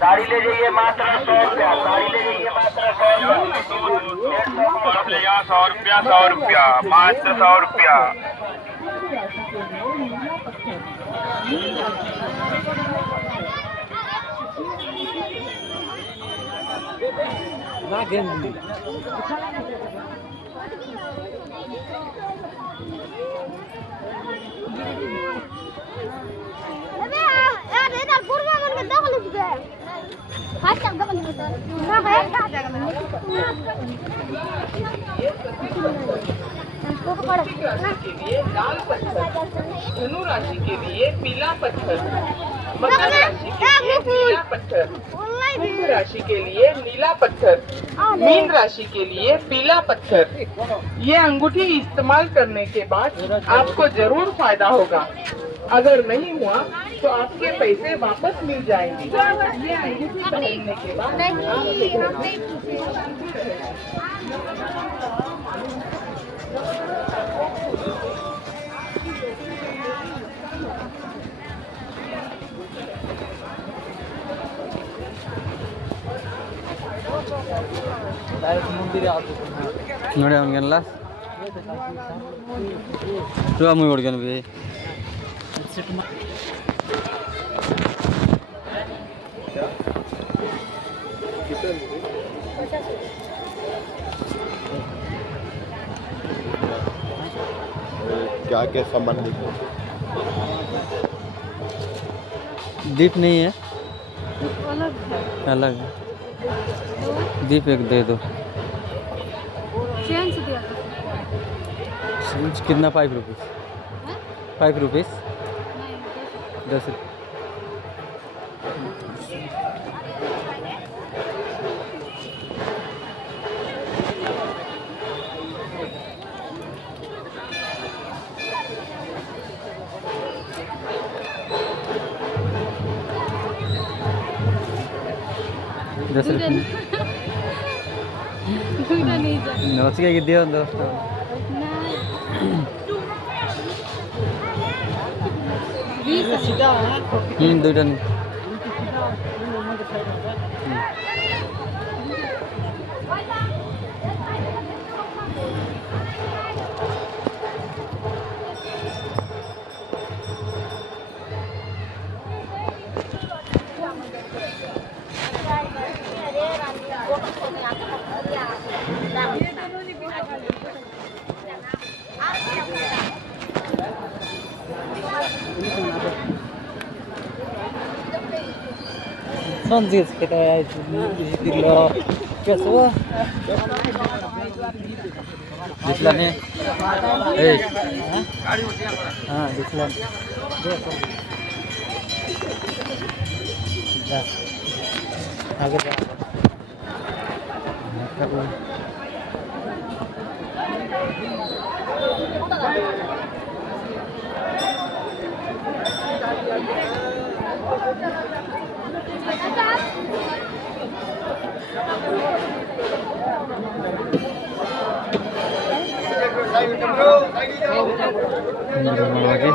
गाड़ी ले जाइए मात्र 100 रुपया, गाड़ी ले जाइए मात्र 100 रुपया। चलेगा 100 रुपया 100 रुपया, मात्र 100 रुपया। लाल पत्थर, धनु राशि के लिए पीला पत्थर, मकर राशि के लिए नीला पत्थर, कुंभ राशि के लिए नीला पत्थर, मीन राशि के लिए पीला पत्थर। ये अंगूठी इस्तेमाल करने के बाद आपको जरूर फायदा होगा। अगर नहीं हुआ तो आपके पैसे वापस मिल जाएंगे। ये अंगूठी पहनने के बाद ನೋಡಿ ಅವನಿಗೆಲ್ಲ ಮುಗಿ ಹೊಡ್ಕೊಂಡು ಬಿ क्या क्या सामान है? दीप नहीं है, अलग है। दीप एक दे दो। चेंज कितना? 5 रुपीज़। 5 रुपीज़ 10 रुपये। ನಮಸ್ಕಾರ ಇದ್ದೀವಿ ಒಂದು দুইটা Sądzisz, kita dilo kesua. Dislan ni. Eh. हाँ dislan. dah. आगे जा. lagi.